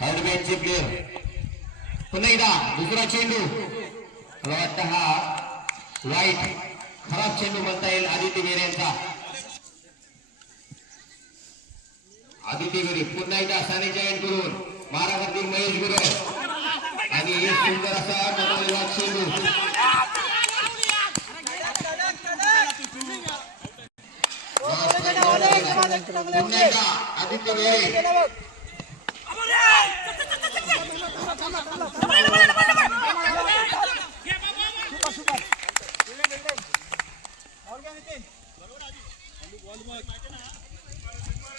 Third बॅचचे player पुन्हा एकदा दुसरा चेंडू मला वाटतं हा वाईट खराब चेंडू म्हणता येईल आदित्य बेरे यांचा. आदित्य बेरे पुन्हा एकदा साने जॉईन करून मारा करतील महेश गुरव आणि एक सुंदर असा मनोरंजक चेंडू पुन्हा एकदा आदित्य बेरे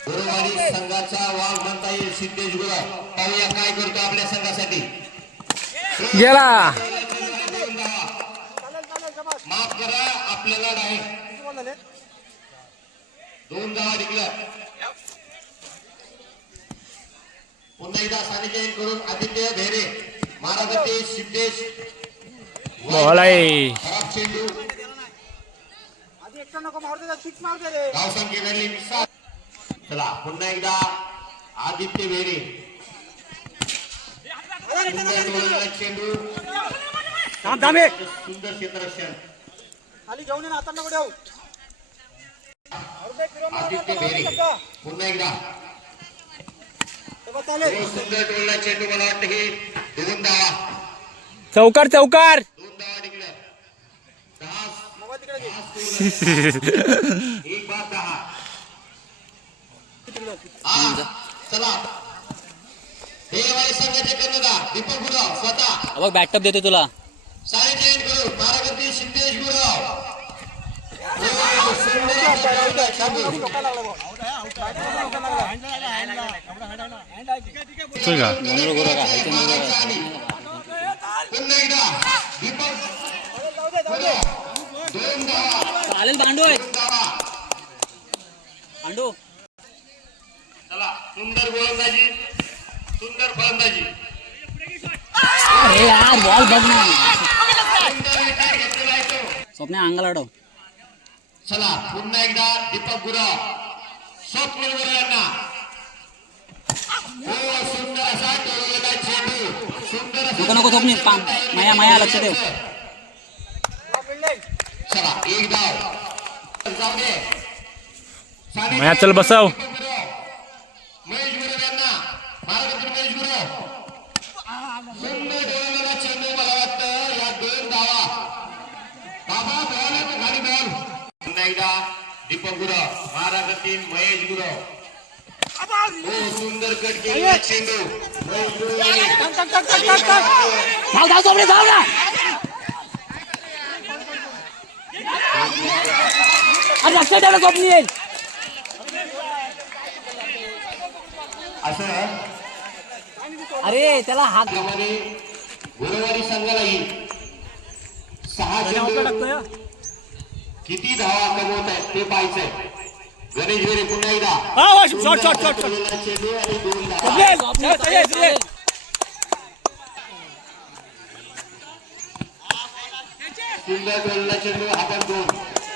गुरुवारी संघाचा वाघ म्हणता येईल सिद्धेश गुरव. पाहूया काय करतो आपल्या संघासाठी. गेला माफ करा आपल्याला नाही 2 धावा जिंकल्या. पुन्हा एकदा सानिध्य करून आदित्य भेरे महाराजांचे सिद्धेश खराब चेंडू गाव संख्येकडली मिसा. चला पुन्हा एकदा आदित्य भेरे चेंडू सुंदर क्षेत्ररक्षण आदित्य भेरे पुन्हा एकदा सुंदर टोलला चेंडू. मला वाटतं हे 2 धावा चौकार 2 धावा निघल्या 10 एक बाद 10. चला देवाई संघाचे कर्णधार दीपक गुरव स्वतः बघ बॅटअप देते तुला. सारे जॉईन करून मारागती सिद्धेश गुरव चालेल भांडू भांडू. चला सुंदर गोलंदाजी सुंदर फलंदाजी. अरे यार बॉल बघ ना स्वप्न अंगाला अडव. चला पुन्हा एकदा दीपक गुरव स्वप्नील गुरव यांना सुंदर असा टोललेला चेंडू सुंदर नको नको स्वप्नील माया माया लक्ष ठेव. चला एक धाव जाऊ दे माया चल बसाव. महेश गुरव यांना महाराष्ट्र महेश गुरव सुंदर टोललेला चेंडू. मला वाटतं या 2 धावा बाबा बॉल खाली बॉल. पुन्हा एकदा दीपक गुरव महाराष्ट्रातील महेश गुरव सुंदर कट केलेला चेंडू महेश गुरव लक्ष ठेव स्वप्नील. असं अरे त्याला हात गुरुवारी संघाला येईल 6 चेंडू किती धावा कमवत आहेत ते पाहायचंय. गणेश बेरे पुन्हा एकदा चेंडू आणि 2 धावा. सुंदर टोलला चेंडू हातात 2.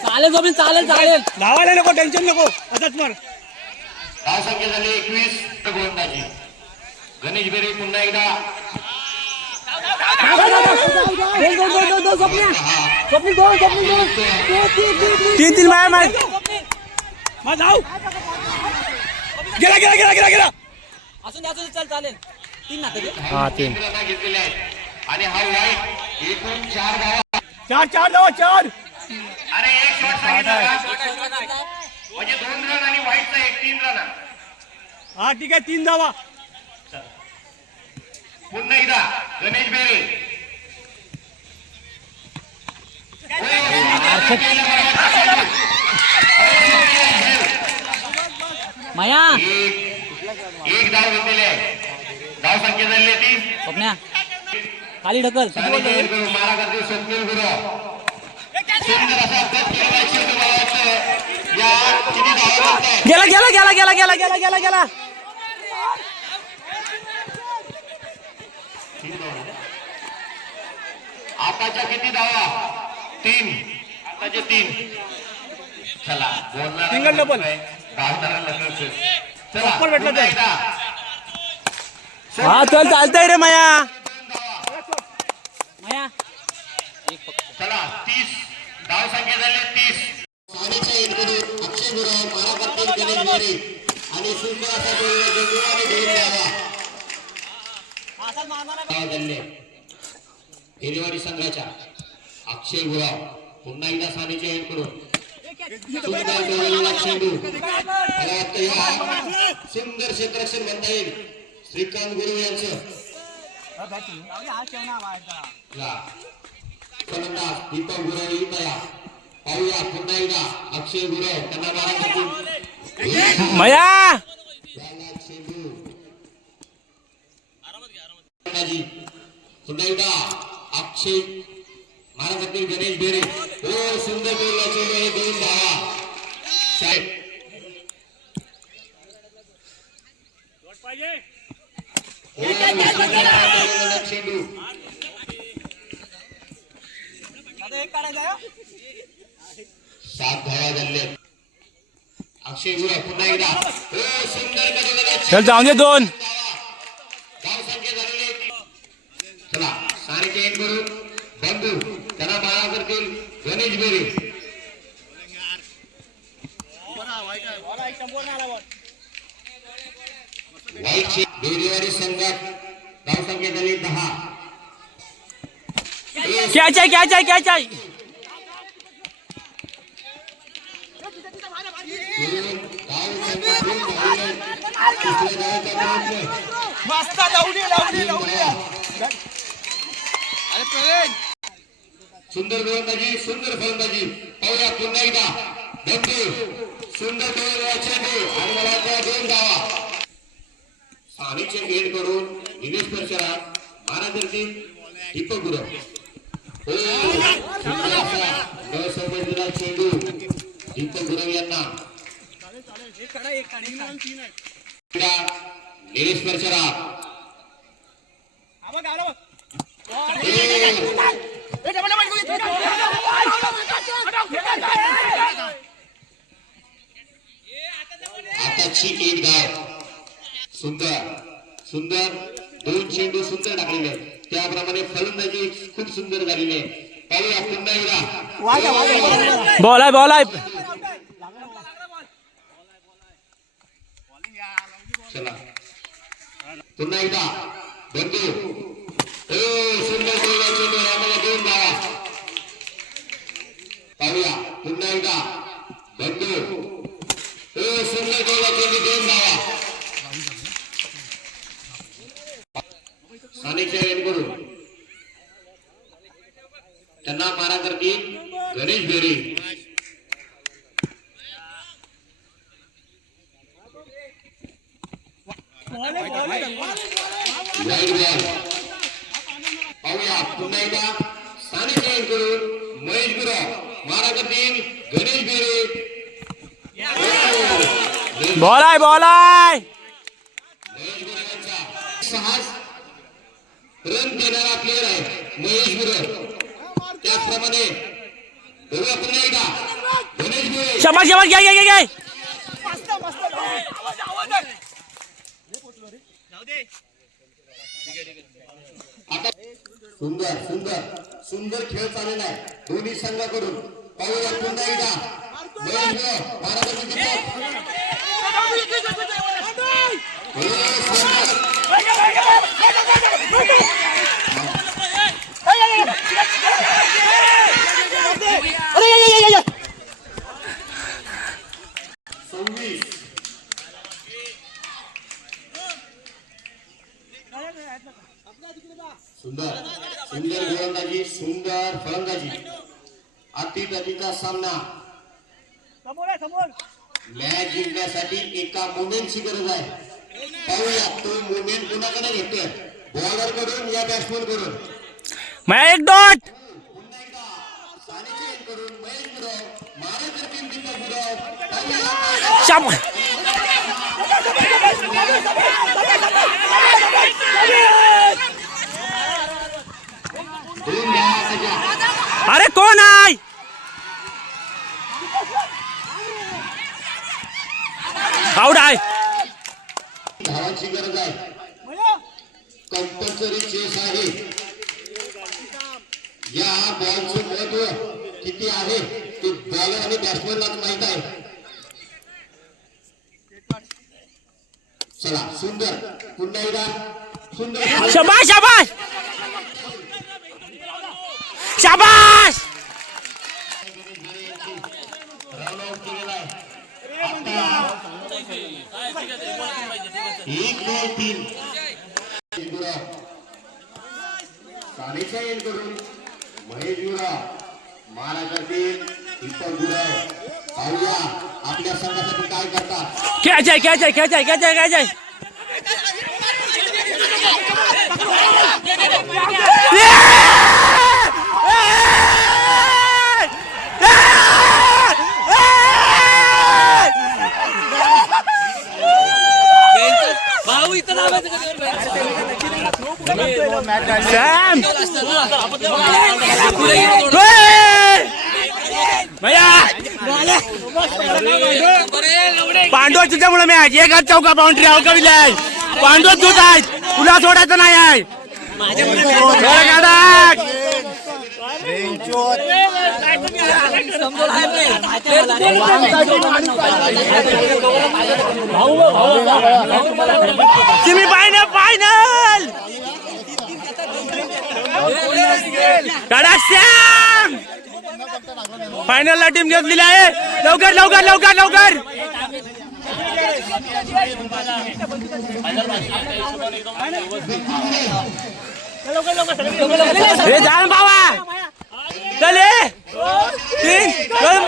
चालेल स्वप्नील चालेल चालेल. धावायला नको टेन्शन नको असंच मार. धाव संख्या झाली 21. गोलंदाजी गणेश बेरे पुन्हा एकदा तीन माया माय जाऊ गेला गेला गेला गेला गेला असून असून चल चालेल. 3 ना तरी हा 3 घेतलेले आहेत आणि हा वाईट एकूण 4 धावा 4 धावा 4. अरे एक शॉट सांगितलं म्हणजे 2 रन आणि वाईटचा 3 रन. हा ठीक आहे 3 धावा. पुन्हा एकदा गणेश बेरे माया एक धाव घेतलेले आहे. धाव संख्या झाली 3. स्वप्न्या खाली ढकल. मारा करते स्वप्नील गुरव सुंदर असा कट केलेला चेंडू. मला वाटतं या किती धावा करतायत. गेला गेला गेला गेला गेला गेला गेला गेला. आताच्या किती धावा 3. आताचे 3. चला बोलणार सिंगल डबल धावणारा लगेच. चला भेटला पुन्हा एकदा हा चल चालतंय रे माया. माया चला 30 धाव संख्या झाले 30. सानेच्या एंडकडून अक्षय गुराव मारा करतील गणेश मोरे आणि सुंदराचा गोल आणि दोन धावा झाले. हिरेवाडी संघाच्या अक्षय गुराव पुन्हा एकदा सानेच्या एंडकडून सुंदर गोलला चेंडू. मला वाटतं या सुंदर क्षेत्ररक्षण म्हणता येईल श्रीकांत गुरु यांचं. फलंदाज दीपक गुरव येत आहे. पाहूया पुन्हा एकदा अक्षय गुरव त्यांना मारा करतील माया चेंडू. पुन्हा एकदा अक्षय मारा करतील गणेश बेरे. हो सुंदर गोलला चेंडू हे दोन धावा. साहेब चेंडू 7 धावा झाले. अक्षय गुरव पुन्हा एकदा हो सुंदर गडीला चल जाऊन दे 2. धाव संख्या झालेली आहे 3. चला सानेचे एंड करून बंधू त्यांना मारा करतील गणेश बेरे. वाईटचे बेरेवाडी संघात धाव संख्या झाली 10. कॅच आहे कॅच आहे कॅच आहे. सुंदर गोलंदाजी सुंदर फलंदाजी. पाहूया पुन्हा एकदा बंधू सुंदर गोलंदाजी आणि मला वाटतं 2 धावा. सानेचे गेट करून दिनेश परशुराम मारा करतील दीपक गुरव. हो सुंदर असा समजलेला चेंडू दीपक गुरव यांना. दिनेश परशुराम आताची एक धाव. सुंदर सुंदर 2 चेंडू सुंदर टाकलेले त्याप्रमाणे फलंदाजी खूप सुंदर झालेली आहे. पाहूया पुन्हा एकदा बॉल आहे बॉल आहे. चला पुन्हा एकदा बंधू हो सुंदर गोलंदाजी चेंडू यामध्ये 2 धावा. पाहूया पुन्हा एकदा बंधू हो सुंदर गोलंदाजी चेंडू 2 धावा. सानेच्या एंड करून त्यांना मारा करतील गणेश बेरे. वाईट बॉल. पाहूया पुन्हा एकदा सानेच्या एंड करून महेश गुरव मारा करतील गणेश बेरे. बॉल आहे बॉल आहे. महेश गुरवांचा साहस रन देणारा प्लेअर आहे महेश गुरव. त्याचप्रमाणे बघूया पुन्हा एकदा गणेश बेरे. शबाश शबाश घ्या घ्या घ्या. आता सुंदर सुंदर सुंदर खेळ चाललेला आहे दोन्ही संघाकडून. पाहूया पुन्हा एकदा महेश गुरव मारा करतील सुंदर सुंदर गोलंदाजी सुंदर फलंदाजी. अतिगतीचा सामना. मॅच जिंकण्यासाठी एका मुवमेंटची गरज आहे. पाहूया तो मुवमेंट कुणाकडे घेतोय बॉलर कडून या बॅट्समन कडून. माया 1 डॉट. पुन्हा एकदा सानेचे एंड करून महेश गुरव मारा करतील दीपक गुरव. शाबाश. अरे कोण आहे. आउट आहे. धावांची गरज आहे. कंपल्सरी चेस आहे. या बॉलचं महत्व किती आहे ते बॉलर आणि बॅट्समॅनला माहित आहे. चला सुंदर पुन्हा एकदा सुंदर शाबाश शाबाश शाबाश. रन आउट केलेला आहे. एक दोन तीन सानेच्या एंड करून महेश गुराव मारा करतील. दीपक गुराव पाहूया आपल्या संघासाठी काय करतात. खेच आहे खेच आहे खेच आहे खेच आहे खेच आहे. भाऊ इथं लावायचं सॅम पांडव तुझ्यामुळे मॅच एक हात चौका बाउंड्री आव कविलाय. पांडव तूच आहे तुला सोडायचं नाही आहे. सेमी फायनल फायनल काढा सॅम. फायनलला टीम घेतलेली आहे. लवकर लवकर लवकर लवकर. हे जाण बाबा चले 3 2